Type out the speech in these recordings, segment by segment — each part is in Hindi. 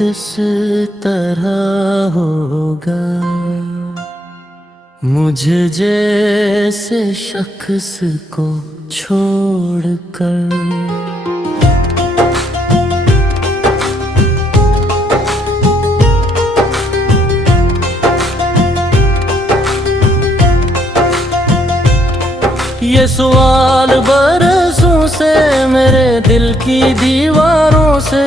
किस तरह होगा मुझे जैसे शख्स को छोड़कर। ये सवाल बरसों से मेरे दिल की दीवारों से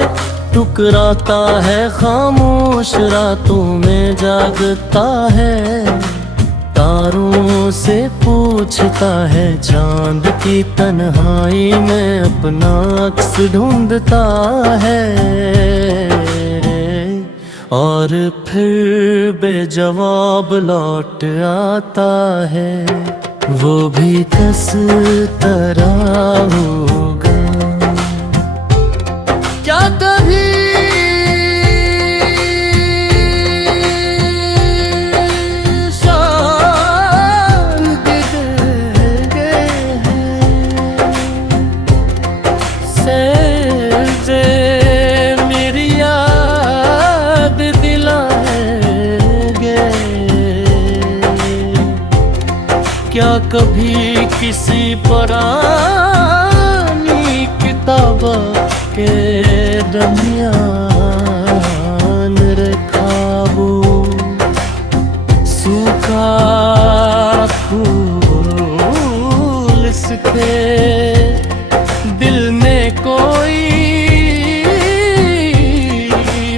टुकराता है, खामोश रातों में जागता है, तारों से पूछता है, चांद की तन्हाई में अपना अक्स ढूंढता है, और फिर बेजवाब लौट आता है। वो भी किस तरह होगा क्या कभी मेरी याद दिलाएंगे क्या कभी किसी पुरानी किताब के दरमियान ख्वाबों सूखा फूल इसके दिल में कोई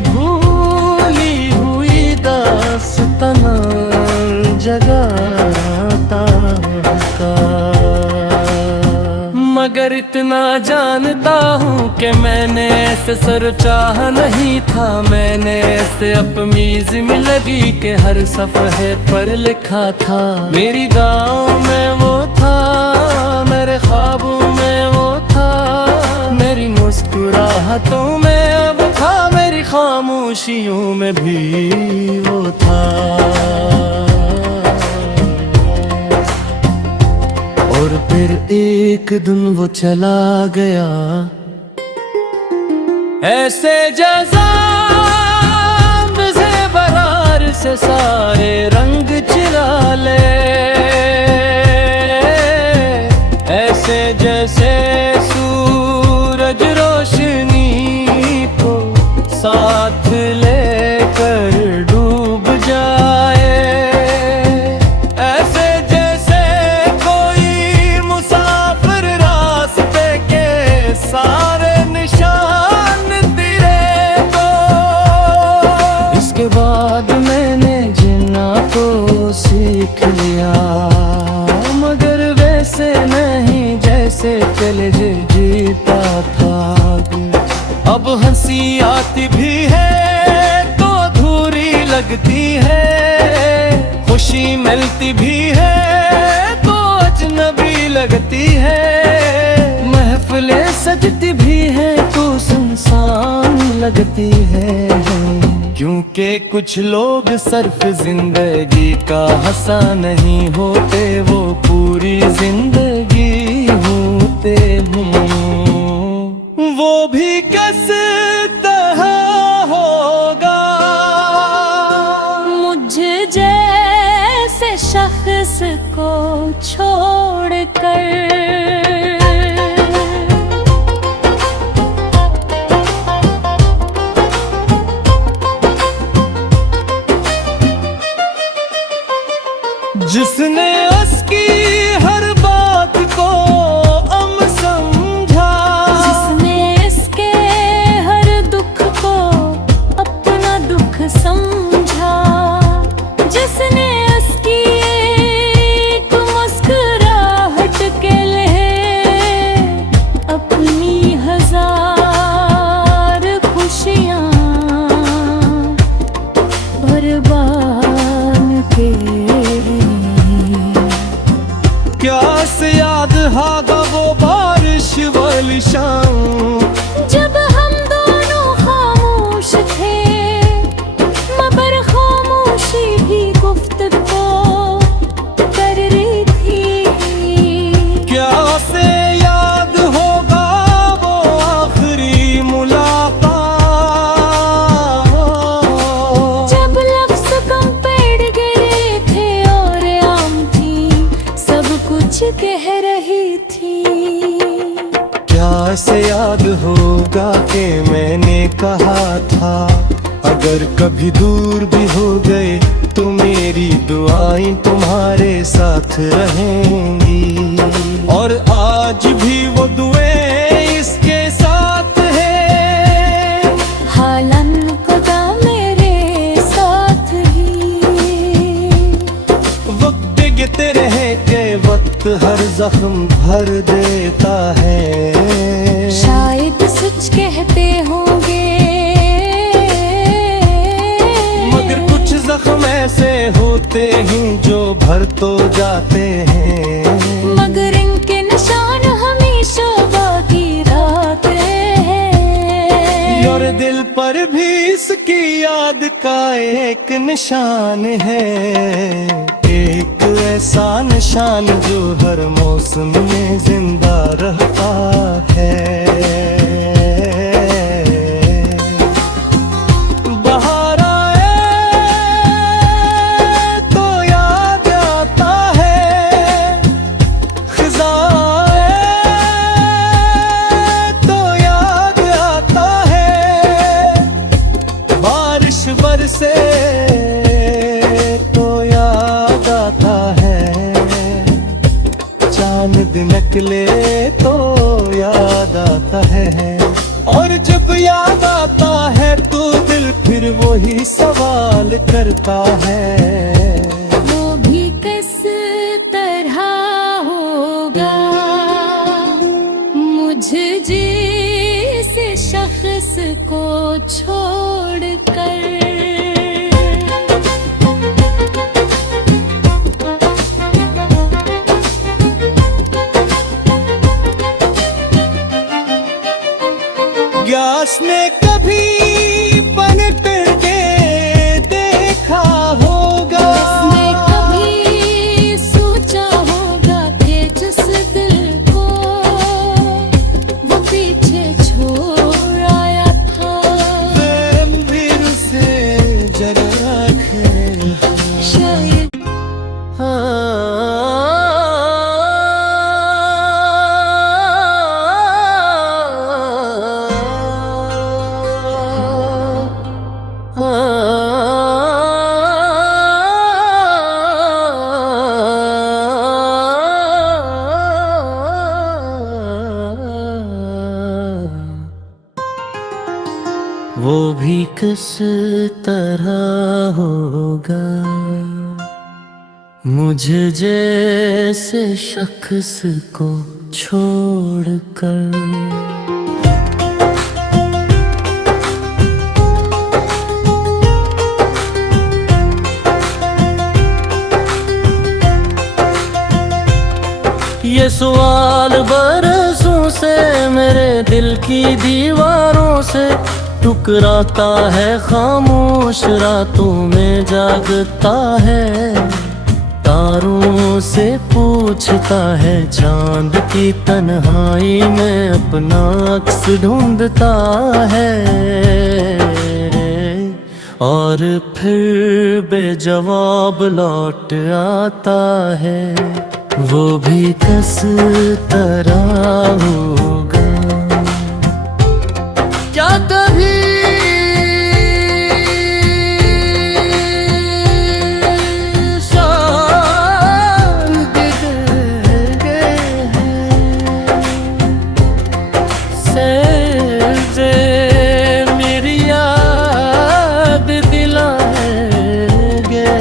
भूली हुई दास्तान जगाता था। मगर इतना जानता हूँ कि मैंने ऐसे सर चाह नहीं था, मैंने ऐसे अपनी जिंदगी के हर सफ़हे पर लिखा था। मेरी गाँव में वो था, मेरे ख्वाबों में वो था, मेरी मुस्कुराहटों में अब था, मेरी खामोशियों में भी वो था। और फिर एक दिन वो चला गया ऐसे जज़ाब से बरार से सारे रंग चिरा ले, ऐसे जैसे सूरज रोशनी को साथ लेकर डूब जाए, ऐसे जैसे कोई मुसाफिर रास्ते के सारे निशान तेरे को। इसके बाद मैंने जीना तो सीख लिया, मगर वैसे नहीं जैसे पहले जीता था। अब हंसी आती भी है तो अधूरी लगती है, खुशी मिलती भी है तो अजनबी लगती है, महफिलें सजती भी है तो सुनसान लगती है, क्योंकि कुछ लोग सिर्फ जिंदगी का हिस्सा नहीं होते, वो पूरी जिंदगी होते हैं। वो भी किस तरह होगा मुझे जैसे शख्स को छोड़कर। जिसने उसकी हर बात को अम समझा, जिसने इसके हर दुख को अपना दुख समझा, जिसने इसकी एक मुस्कुराहट के लिए अपनी हजार खुशियाँ बर्बाद के। क्या से याद हागा वो बारिश वाली शाम, जब हम दोनों खामोश थे मगर खामोशी भी गुफ्तगू कर रही थी। क्या से याद होगा वो आखिरी मुलाकात, अगर कभी दूर भी हो गए तो मेरी दुआएं तुम्हारे साथ रहेंगी, और आज भी वो दुआएं इसके साथ है। हालन खुदा मेरे साथ ही, वक्त बीतते रहे के वक्त हर जख्म भर देता है। शायद सच कहते होंगे, मगर कुछ जख्म ऐसे होते हैं जो भर तो जाते हैं, मगर इनके निशान हमेशा बाकी रहते हैं। और दिल पर भी इसकी याद का एक निशान है, एक ऐसा निशान जो हर मौसम में जिंदा रहता है। बहार आए तो याद आता है, खिज़ा आए तो याद आता है, बारिश बरसे तो याद आता है, चांद निकले तो याद आता है। और जब याद आता है तो दिल फिर वही सवाल करता है, वो भी किस तरह होगा मुझे जैसे शख्स को छोड़कर। ग्यास ने कभी पलट के देखा होगा, उसने कभी सोचा होगा कि जिस दिल को वो पीछे छोड़ आया था, फिर उसे जगा के शायद वो भी किस तरह होगा मुझे जैसे शख्स को छोड़कर। ये सवाल बरसों से मेरे दिल की दीवारों से टुकराता है, खामोश रातों में जागता है, तारों से पूछता है, चांद की तन्हाई में अपना अक्स ढूंढता है, और फिर बेजवाब लौट आता है। वो भी किस तरह होगा, क्या कभी शायद देंगे से मेरी याद दिलाएंगे,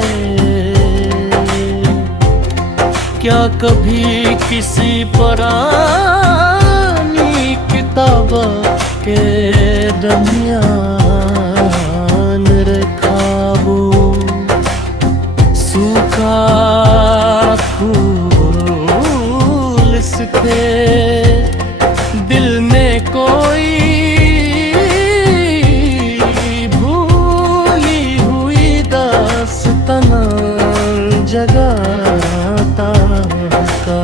क्या कभी किसी पुरानी किताब के दरमियान रखाबू सूखा फूल इसके दिल में कोई भूली हुई दास्तान जगाता का।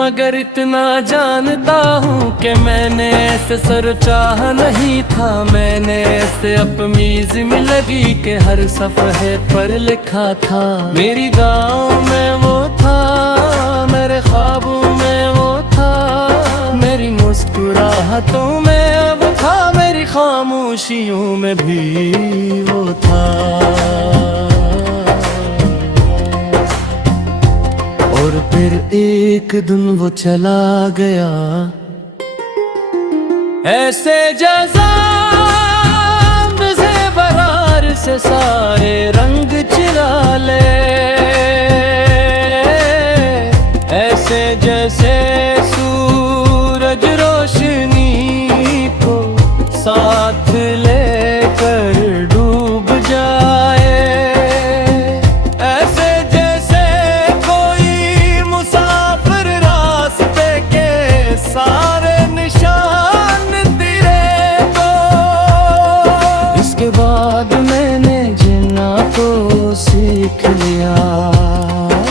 मगर इतना जानता हूँ कि मैंने ऐसे सोचा नहीं था, मैंने ऐसे अपनी जिंदगी के हर सफ़हे पर लिखा था। मेरी गाँव में वो था, मेरे ख्वाबों में वो था, मेरी मुस्कुराहटों में वो था, मेरी खामोशियों में भी वो था। और फिर एक दिन वो चला गया, ऐसे जज़ाम से बरार से सारे रंग चिरा ले, ऐसे जैसे सूरज रोशनी को साथ लेकर डूब जाए, ऐसे जैसे कोई मुसाफिर रास्ते के सारे निशान तेरे को। इसके बाद मैंने जीना तो सीख लिया,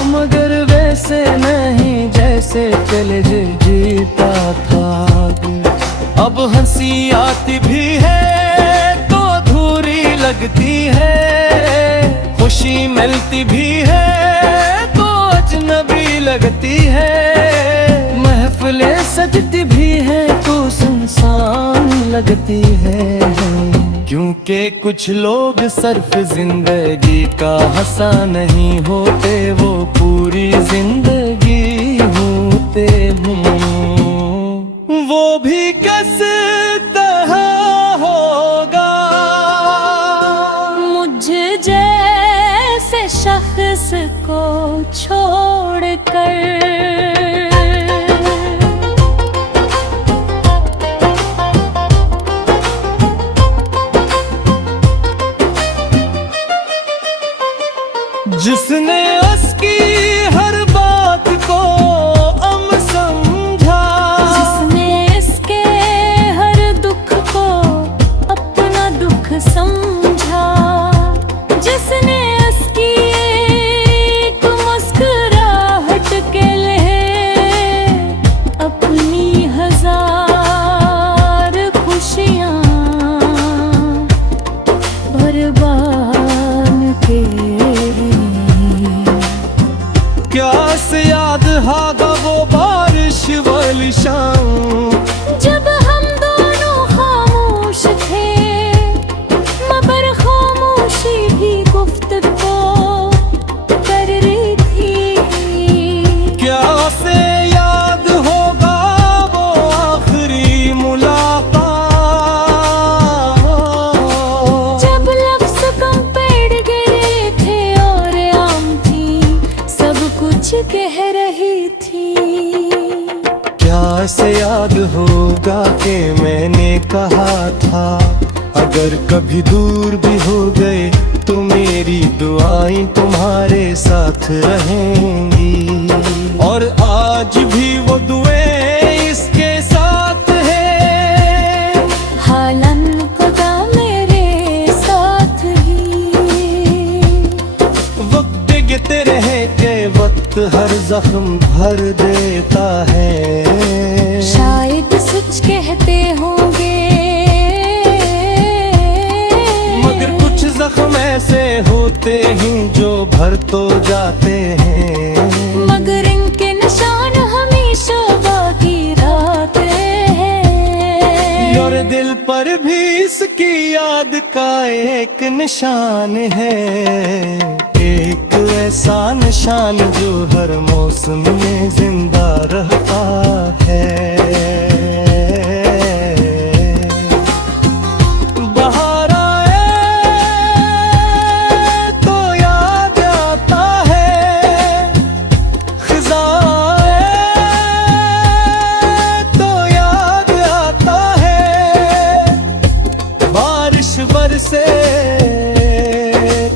मगर वैसे नहीं जैसे पहले जीता था। अब हंसी आती भी है तो अधूरी लगती है, खुशी मिलती भी है तो अजनबी लगती है, महफिलें सजती भी है तो सुनसान लगती है। क्योंकि कुछ लोग सिर्फ जिंदगी का हिस्सा नहीं होते, वो पूरी जिंदगी होते हैं। वो भी किस तरह होगा मुझ जैसे शख्स को छोड़कर। जिसने उसकी हर बात को अम समझा, जिसने इसके हर दुख को अपना दुख समझा, जिसने इसकी एक मुस्कुराहट के लिए अपनी हजार खुशियाँ बर्बाद के। क्या से याद हागा वो बारिश वाली शाम, जब हम दोनों खामोश थे मगर खामोशी भी गुफ्तगू कर रही थी। क्या से याद होगा वो आखिरी मुलाकात, जब लफ्ज़ कम पड़ गए थे और आम थी सब कुछ कह रही थी। क्या से याद होगा कि मैंने कहा था अगर कभी दूर भी हो गए तो मेरी दुआएं तुम्हारे साथ रहेंगी। और आज भी वो दुआएं इसके साथ है, हालन खुदा मेरे साथ ही। वक्त गिरते रहे के वक्त हर जख्म भर देता है। शायद सच कहते होंगे मगर कुछ जख्म ऐसे होते हैं जो भर तो जाते हैं, मगर इनके निशान हमेशा बाकी रहते हैं। और दिल पर भी इसकी याद का एक निशान है, एक ऐसा निशान जो हर मौसम में जिंदा रहता है। बहार आए तो याद आता है, खिज़ां आए तो याद आता है, बारिश बरसे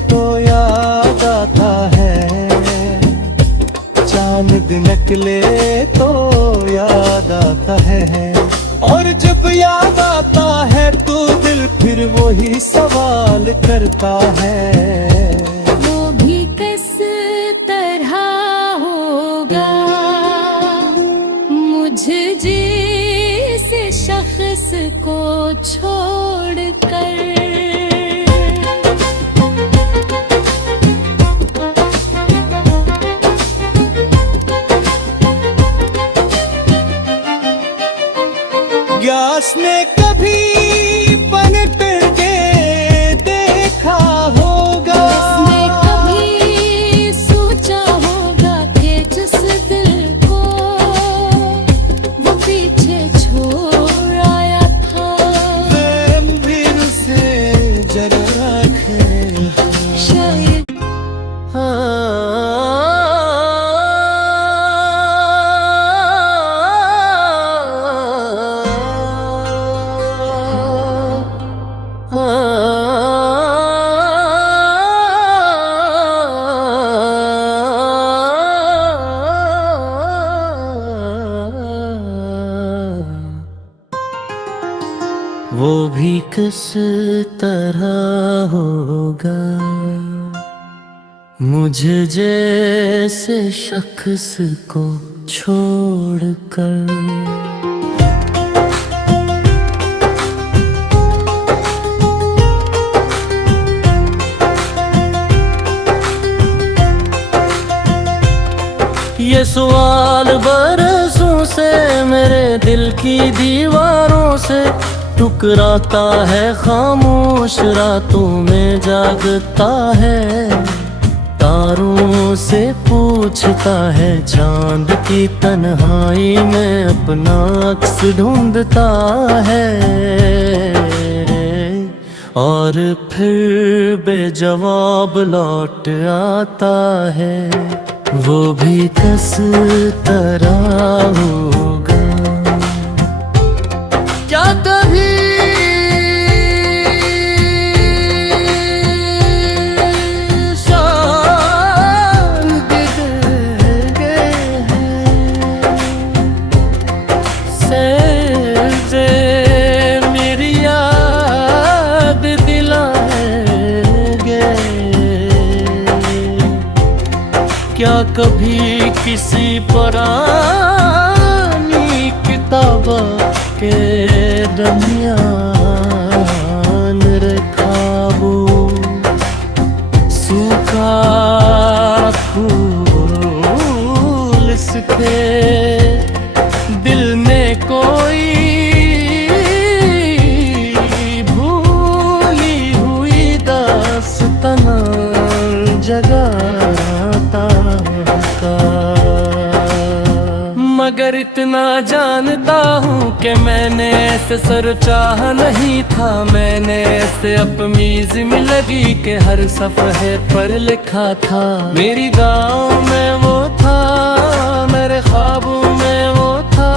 तो याद आता है, चांद निकले तो याद आता है। और जब याद आता है तो दिल फिर वही सवाल करता है, वो भी किस तरह होगा मुझ जैसे शख्स को छोड़कर। ग्यास ने कभी भी किस तरह होगा मुझे जैसे शख्स को छोड़कर। ये सवाल बरसों से मेरे दिल की दीवारों से टुकराता है, खामोश रातों में जागता है, तारों से पूछता है, चांद की तन्हाई में अपना अक्स ढूंढता है, और फिर बेजवाब लौट आता है। वो भी किस तरह होगा क्या कभी क्या कभी किसी पुरानी किताब के दरमियान ख्वाबों सूखा फूल इसके दिल में कोई भूली हुई दास्तान जगाता का। मगर इतना जानता हूँ कि मैंने ऐसे सरचाह नहीं था, मैंने ऐसे अपनी जिंदगी के हर सफ़हे पर लिखा था। मेरी गाँव में वो था, मेरे ख्वाबों में वो था,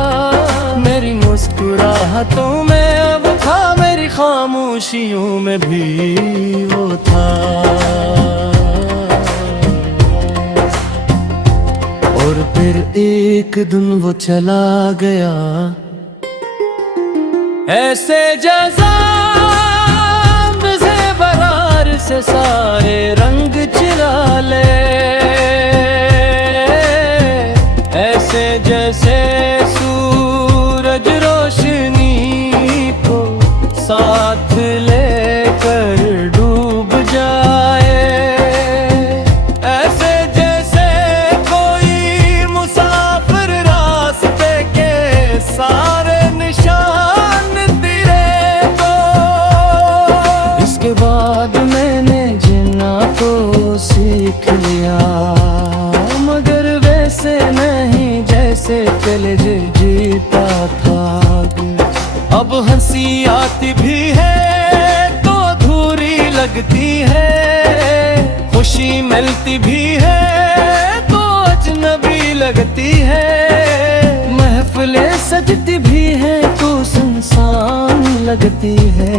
मेरी मुस्कुराहटों में वो था, मेरी खामोशियों में भी वो था। और फिर एक दिन वो चला गया, ऐसे जज़ाब से बरार से सारे रंग चुरा ले, ऐसे जैसे सूरज रोशनी को साथ लेकर डूब जाए, सारे निशान तेरे को। इसके बाद मैंने जीना तो सीख लिया, मगर वैसे नहीं जैसे पहले जीता था। अब हंसी आती भी है तो अधूरी लगती है, खुशी मिलती भी है तो अजनबी लगती है, महफिलें सजती भी है तो सुनसान लगती है,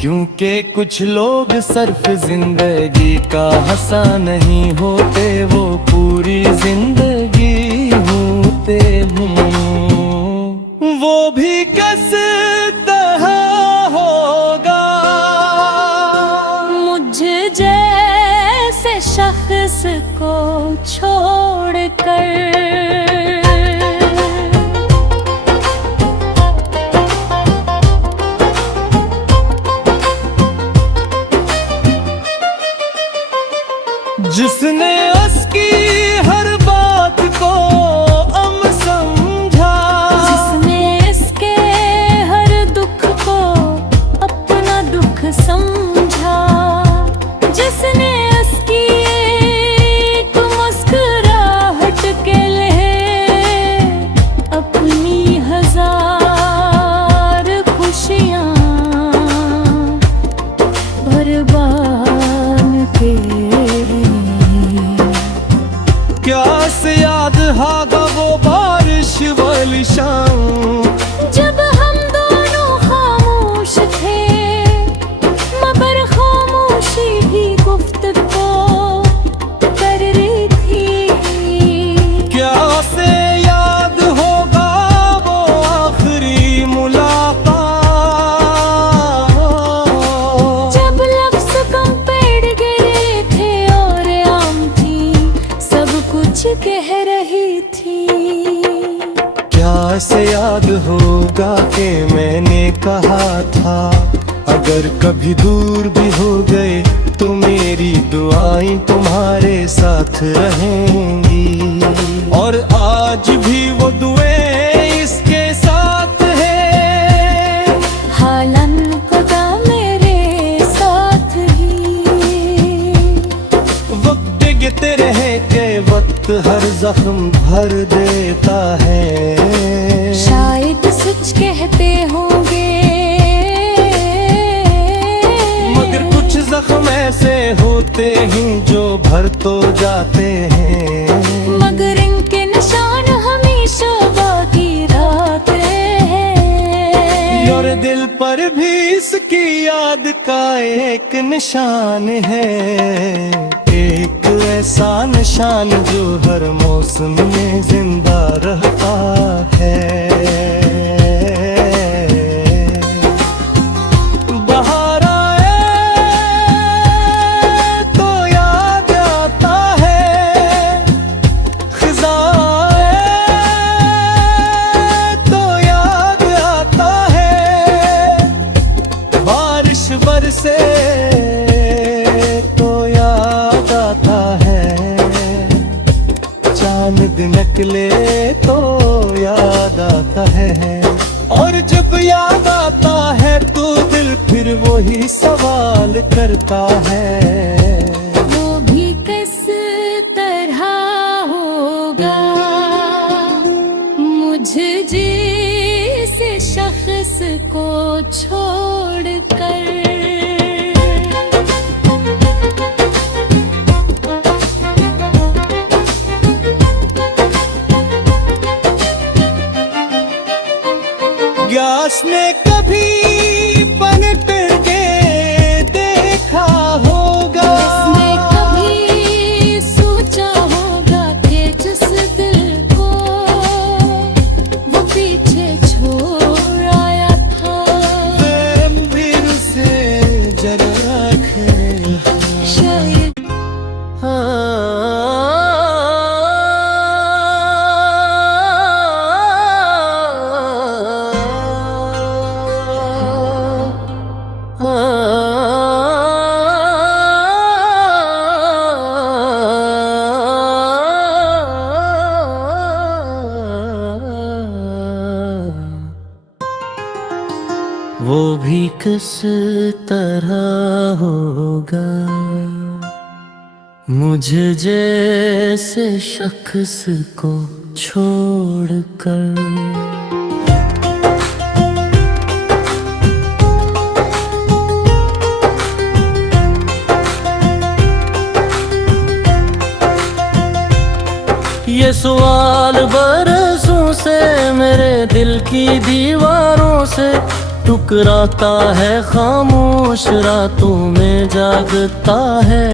क्योंकि कुछ लोग सिर्फ जिंदगी का हिस्सा नहीं होते, वो पूरी जिंदगी होते हैं। वो भी किस तरह होगा मुझे जैसे शख्स को छोड़कर। जिसने उसकी हर बात को हम समझा, जिसने इसके हर दुख को अपना दुख समझा, जिसने उसकी एक मुस्कुराहट के लिए अपनी हजार खुशियाँ बर्बाद के। क्या से याद हागा वो बारिश वाली शाम, जब हम दोनों खामोश थे, मगर खामोशी भी गुफ्तगू कर रही थी। क्या से याद होगा वो आखिरी मुलाकात, कह रही थी। क्या ऐसे याद होगा कि मैंने कहा था, अगर कभी दूर भी हो गए तो मेरी दुआएं तुम्हारे साथ रहेंगी। और आज भी वो दुआएं इसके साथ है, हालन खुदा मेरे साथ ही। वक्त गिरते रहे के वक्त हर जख्म भर देता है। शायद सच कहते होंगे, मगर कुछ जख्म ऐसे होते हैं जो भर तो जाते हैं। मगर इनके निशान हमेशा बाकी रहते हैं। और दिल पर भी इसकी याद का एक निशान है, एक ऐसा निशान जो हर मौसम में जिंदा रहता है। बहार आए तो याद आता है, खिज़ां आए तो याद आता है, बारिश बरसे तो याद आता है, चांद निकले तो याद आता है। और जब याद आता है तो दिल फिर वही सवाल करता है, वो भी किस तरह होगा मुझ जैसे शख्स को छोड़कर। ग्यास ने कभी पलट के देखा होगा, जिसने कभी सोचा होगा कि जिस दिल को वो पीछे छोड़ आया था, फिर उसे जरा खेल शायद वो भी किस तरह होगा मुझ जैसे शख्स को छोड़कर। ये सवाल बरसों से मेरे दिल की दीवारों से टुकराता है, खामोश रातों में जागता है।